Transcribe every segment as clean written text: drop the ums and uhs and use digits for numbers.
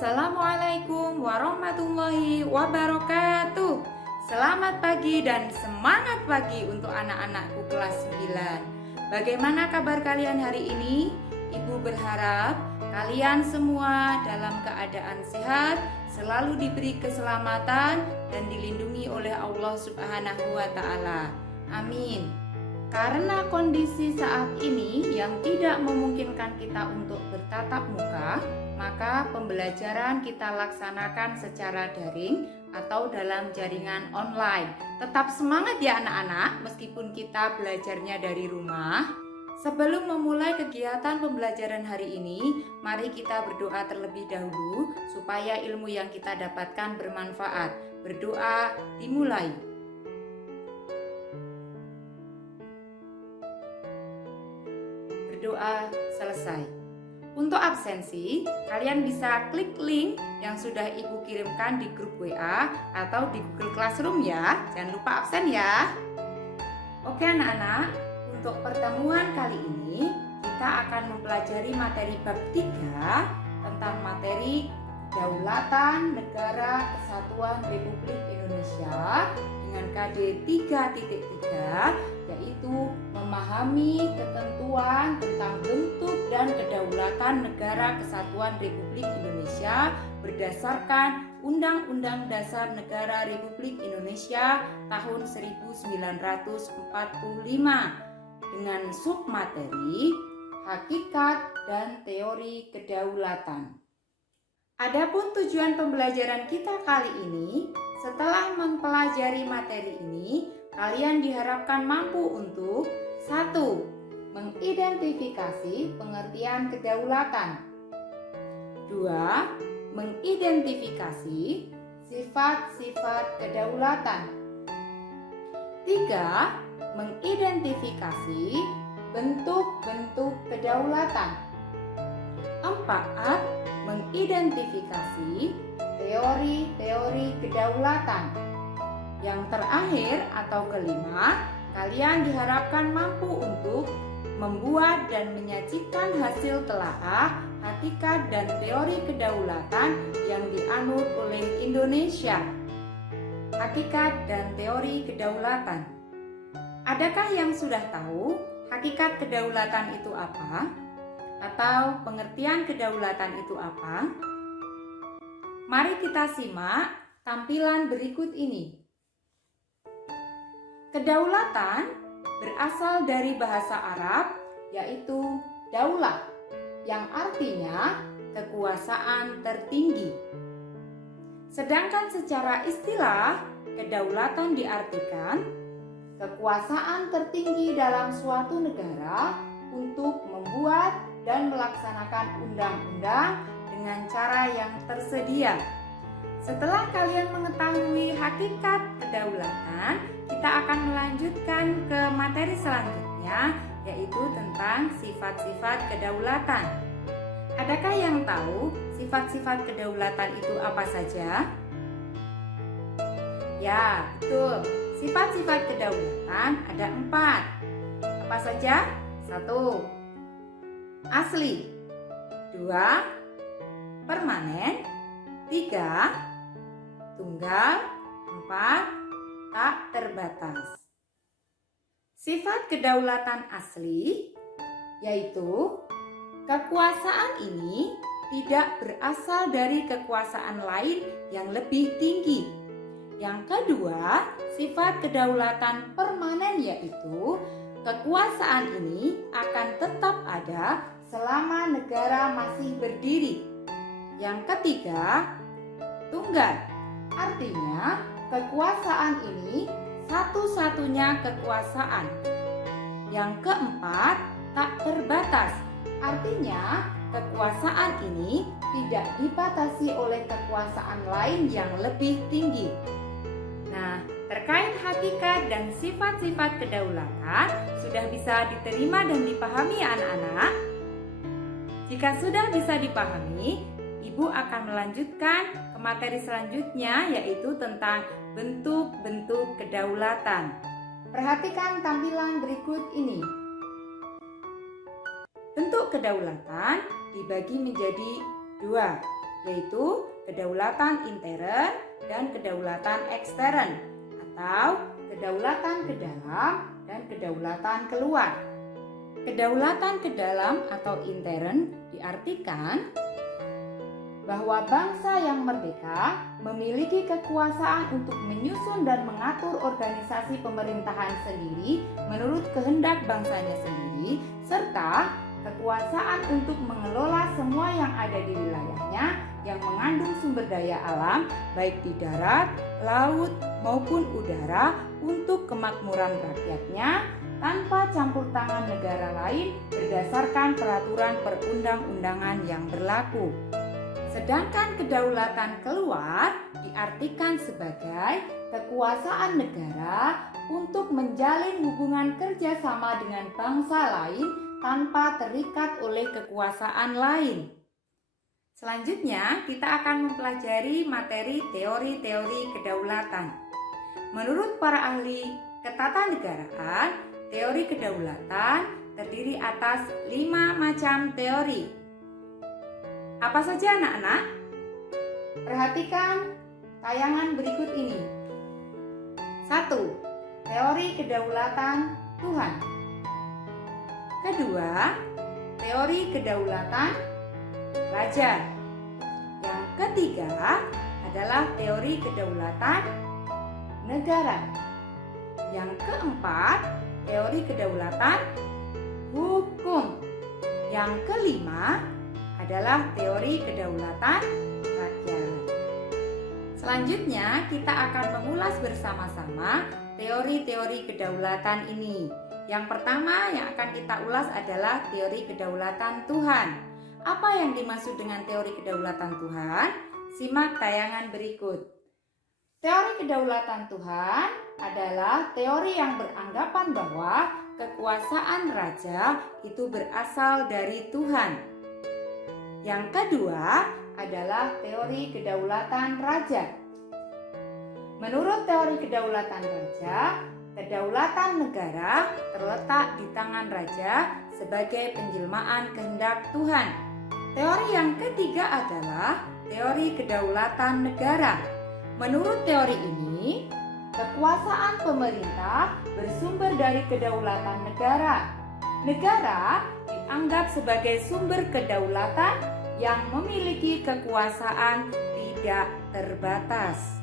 Assalamualaikum warahmatullahi wabarakatuh. Selamat pagi dan semangat pagi untuk anak-anakku kelas 9. Bagaimana kabar kalian hari ini? Ibu berharap kalian semua dalam keadaan sehat, selalu diberi keselamatan dan dilindungi oleh Allah Subhanahu wa Ta'ala. Amin. Karena kondisi saat ini yang tidak memungkinkan kita untuk bertatap muka, maka pembelajaran kita laksanakan secara daring atau dalam jaringan online. Tetap semangat ya anak-anak, meskipun kita belajarnya dari rumah. Sebelum memulai kegiatan pembelajaran hari ini, mari kita berdoa terlebih dahulu supaya ilmu yang kita dapatkan bermanfaat. Berdoa dimulai. Berdoa selesai. Untuk absensi, kalian bisa klik link yang sudah Ibu kirimkan di grup WA atau di Google Classroom ya. Jangan lupa absen ya. Oke anak-anak, untuk pertemuan kali ini kita akan mempelajari materi bab 3 tentang materi Kedaulatan Negara Kesatuan Republik Indonesia dengan KD 3.3, yaitu memahami ketentuan tentang bentuk dan kedaulatan Negara Kesatuan Republik Indonesia berdasarkan Undang-Undang Dasar Negara Republik Indonesia tahun 1945 dengan submateri Hakikat dan Teori Kedaulatan. Adapun tujuan pembelajaran kita kali ini, setelah mempelajari materi ini, kalian diharapkan mampu untuk 1. Mengidentifikasi pengertian kedaulatan. 2. Mengidentifikasi sifat-sifat kedaulatan. 3. Mengidentifikasi bentuk-bentuk kedaulatan. 4. Mengidentifikasi teori-teori kedaulatan. Yang terakhir atau kelima, kalian diharapkan mampu untuk membuat dan menyajikan hasil telaah hakikat dan teori kedaulatan yang dianut oleh Indonesia. Hakikat dan teori kedaulatan. Adakah yang sudah tahu hakikat kedaulatan itu apa? Atau pengertian kedaulatan itu apa? Mari kita simak tampilan berikut ini. Kedaulatan berasal dari bahasa Arab, yaitu daulah, yang artinya kekuasaan tertinggi. Sedangkan secara istilah, kedaulatan diartikan kekuasaan tertinggi dalam suatu negara untuk membuat dan melaksanakan undang-undang dengan cara yang tersedia. Setelah kalian mengetahui hakikat kedaulatan, kita akan melanjutkan ke materi selanjutnya, yaitu tentang sifat-sifat kedaulatan. Adakah yang tahu sifat-sifat kedaulatan itu apa saja? Ya, betul. Sifat-sifat kedaulatan ada 4. Apa saja? 1. Asli. 2. Permanen. 3. Tunggal. 4. Tak terbatas. Sifat kedaulatan asli yaitu kekuasaan ini tidak berasal dari kekuasaan lain yang lebih tinggi. Yang kedua, sifat kedaulatan permanen yaitu kekuasaan ini akan tetap ada selama negara masih berdiri. Yang ketiga, tunggal. Artinya, kekuasaan ini satu-satunya kekuasaan. Yang keempat, tak terbatas. Artinya, kekuasaan ini tidak dibatasi oleh kekuasaan lain yang lebih tinggi. Nah, terkait hakikat dan sifat-sifat kedaulatan sudah bisa diterima dan dipahami ya anak-anak? Jika sudah bisa dipahami, Ibu akan melanjutkan ke materi selanjutnya, yaitu tentang bentuk-bentuk kedaulatan. Perhatikan tampilan berikut ini. Bentuk kedaulatan dibagi menjadi 2, yaitu kedaulatan intern dan kedaulatan ekstern, atau kedaulatan ke dalam dan kedaulatan keluar. Kedaulatan ke dalam atau intern diartikan bahwa bangsa yang merdeka memiliki kekuasaan untuk menyusun dan mengatur organisasi pemerintahan sendiri menurut kehendak bangsanya sendiri, serta kekuasaan untuk mengelola semua yang ada di wilayahnya yang mengandung sumber daya alam baik di darat, laut maupun udara untuk kemakmuran rakyatnya tanpa campur tangan negara lain berdasarkan peraturan perundang-undangan yang berlaku. Sedangkan kedaulatan keluar diartikan sebagai kekuasaan negara untuk menjalin hubungan kerjasama dengan bangsa lain tanpa terikat oleh kekuasaan lain. Selanjutnya, kita akan mempelajari materi teori-teori kedaulatan. Menurut para ahli ketatanegaraan, teori kedaulatan terdiri atas 5 macam teori. Apa saja anak-anak? Perhatikan tayangan berikut ini. 1. Teori kedaulatan Tuhan. Kedua, teori kedaulatan Raja. Yang ketiga adalah teori kedaulatan negara. Yang keempat, teori kedaulatan hukum. Yang kelima adalah teori kedaulatan rakyat. Selanjutnya, kita akan mengulas bersama-sama teori-teori kedaulatan ini. Yang pertama yang akan kita ulas adalah teori kedaulatan Tuhan. Apa yang dimaksud dengan teori kedaulatan Tuhan? Simak tayangan berikut. Teori kedaulatan Tuhan adalah teori yang beranggapan bahwa kekuasaan raja itu berasal dari Tuhan. Yang kedua adalah teori kedaulatan raja. Menurut teori kedaulatan raja, kedaulatan negara terletak di tangan raja sebagai penjelmaan kehendak Tuhan. Teori yang ketiga adalah teori kedaulatan negara. Menurut teori ini, kekuasaan pemerintah bersumber dari kedaulatan negara. Negara dianggap sebagai sumber kedaulatan yang memiliki kekuasaan tidak terbatas.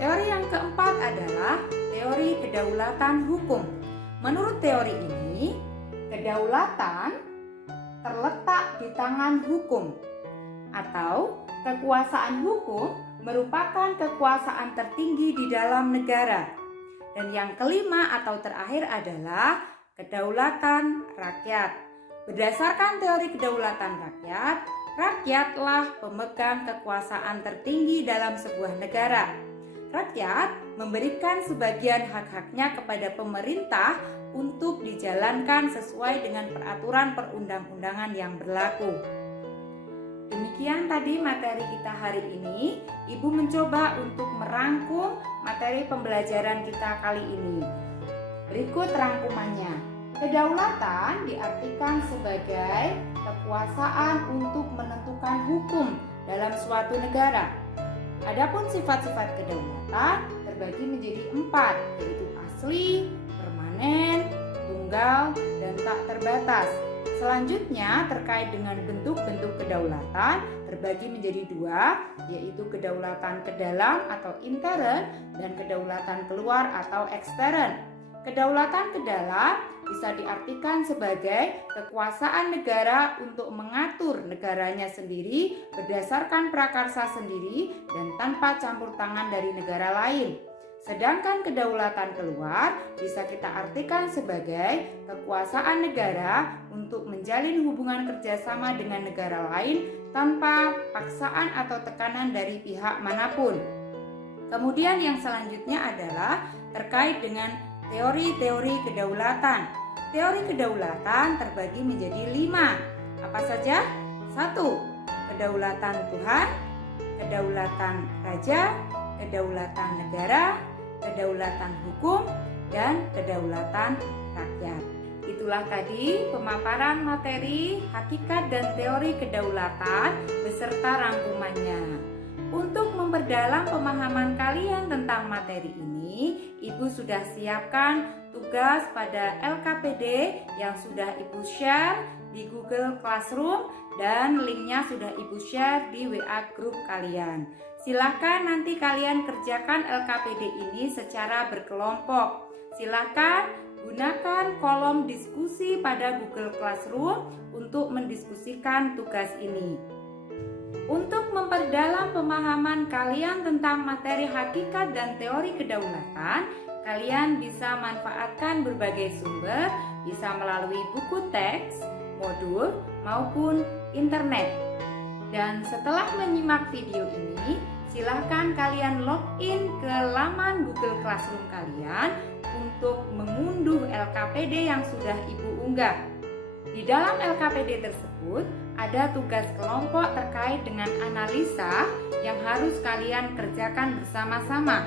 Teori yang keempat adalah teori kedaulatan hukum. Menurut teori ini, kedaulatan terletak di tangan hukum, atau kekuasaan hukum merupakan kekuasaan tertinggi di dalam negara. Dan yang kelima atau terakhir adalah kedaulatan rakyat. Berdasarkan teori kedaulatan rakyat, rakyatlah pemegang kekuasaan tertinggi dalam sebuah negara. Rakyat memberikan sebagian hak-haknya kepada pemerintah untuk dijalankan sesuai dengan peraturan perundang-undangan yang berlaku. Demikian tadi materi kita hari ini. Ibu mencoba untuk merangkum materi pembelajaran kita kali ini. Berikut rangkumannya. Kedaulatan diartikan sebagai kekuasaan untuk menentukan hukum dalam suatu negara. Adapun sifat-sifat kedaulatan terbagi menjadi 4, yaitu asli, permanen, tunggal, dan tak terbatas. Selanjutnya terkait dengan bentuk-bentuk kedaulatan terbagi menjadi 2, yaitu kedaulatan ke dalam atau intern dan kedaulatan keluar atau ekstern. Kedaulatan ke dalam bisa diartikan sebagai kekuasaan negara untuk mengatur negaranya sendiri berdasarkan prakarsa sendiri dan tanpa campur tangan dari negara lain. Sedangkan kedaulatan keluar bisa kita artikan sebagai kekuasaan negara untuk menjalin hubungan kerjasama dengan negara lain tanpa paksaan atau tekanan dari pihak manapun. Kemudian yang selanjutnya adalah terkait dengan teori-teori kedaulatan. Teori kedaulatan terbagi menjadi 5. Apa saja? 1. Kedaulatan Tuhan, kedaulatan raja, kedaulatan negara, kedaulatan hukum, dan kedaulatan rakyat. Itu itulah tadi pemaparan materi, hakikat dan teori kedaulatan beserta rangkumannya. Untuk memperdalam pemahaman kalian tentang materi ini, Ibu sudah siapkan tugas pada LKPD yang sudah Ibu share di Google Classroom dan linknya sudah Ibu share di WA grup kalian. Silahkan nanti kalian kerjakan LKPD ini secara berkelompok. Silahkan gunakan kolom diskusi pada Google Classroom untuk mendiskusikan tugas ini. Untuk memperdalam pemahaman kalian tentang materi hakikat dan teori kedaulatan, kalian bisa manfaatkan berbagai sumber, bisa melalui buku teks, modul, maupun internet. Dan setelah menyimak video ini, silahkan kalian login ke laman Google Classroom kalian untuk mengunduh LKPD yang sudah Ibu unggah. Di dalam LKPD tersebut ada tugas kelompok terkait dengan analisa yang harus kalian kerjakan bersama-sama.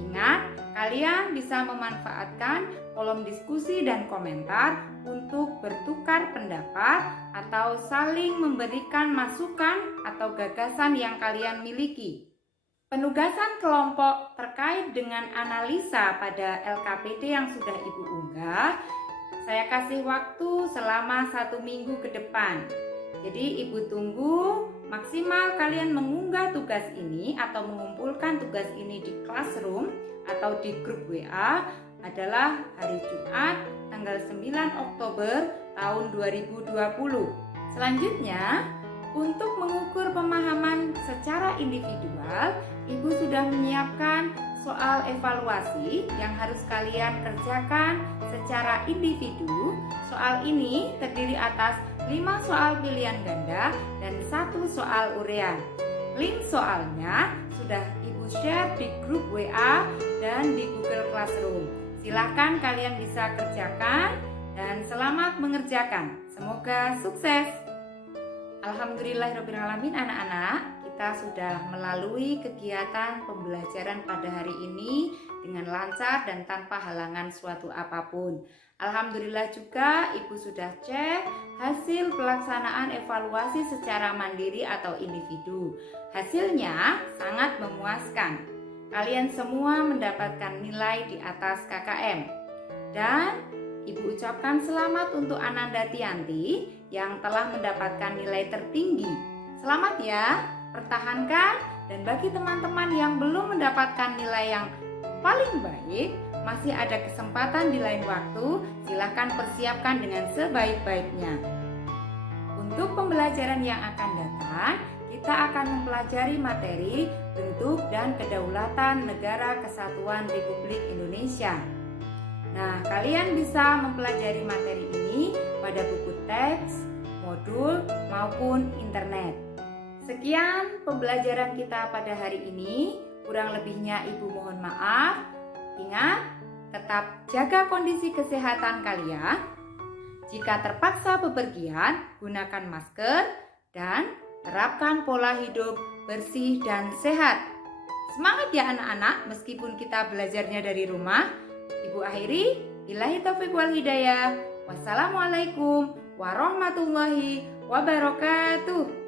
Ingat, kalian bisa memanfaatkan kolom diskusi dan komentar untuk bertukar pendapat atau saling memberikan masukan atau gagasan yang kalian miliki. Penugasan kelompok terkait dengan analisa pada LKPD yang sudah Ibu unggah, saya kasih waktu selama 1 minggu ke depan. Jadi Ibu tunggu maksimal kalian mengunggah tugas ini atau mengumpulkan tugas ini di Classroom atau di grup WA adalah hari Jumat tanggal 9 Oktober tahun 2020. Selanjutnya, untuk mengukur pemahaman secara individual, Ibu sudah menyiapkan soal evaluasi yang harus kalian kerjakan secara individu. Soal ini terdiri atas 5 soal pilihan ganda dan 1 soal urean. Link soalnya sudah Ibu share di grup WA dan di Google Classroom. Silahkan kalian bisa kerjakan dan selamat mengerjakan. Semoga sukses. Alhamdulillahirrahmanirrahim anak-anak, kita sudah melalui kegiatan pembelajaran pada hari ini dengan lancar dan tanpa halangan suatu apapun. Alhamdulillah juga Ibu sudah cek hasil pelaksanaan evaluasi secara mandiri atau individu. Hasilnya sangat memuaskan. Kalian semua mendapatkan nilai di atas KKM. Dan Ibu ucapkan selamat untuk Ananda Tianti yang telah mendapatkan nilai tertinggi. Selamat ya, pertahankan, dan bagi teman-teman yang belum mendapatkan nilai yang paling baik, masih ada kesempatan di lain waktu, silahkan persiapkan dengan sebaik-baiknya. Untuk pembelajaran yang akan datang, kita akan mempelajari materi bentuk dan kedaulatan Negara Kesatuan Republik Indonesia. Nah, kalian bisa mempelajari materi ini pada buku teks, modul, maupun internet. Sekian pembelajaran kita pada hari ini. Kurang lebihnya Ibu mohon maaf. Ingat, tetap jaga kondisi kesehatan kalian. Jika terpaksa bepergian, gunakan masker dan terapkan pola hidup bersih dan sehat. Semangat ya anak-anak, meskipun kita belajarnya dari rumah. Ibu akhiri, billahi taufiq wal hidayah. Wassalamualaikum warahmatullahi wabarakatuh.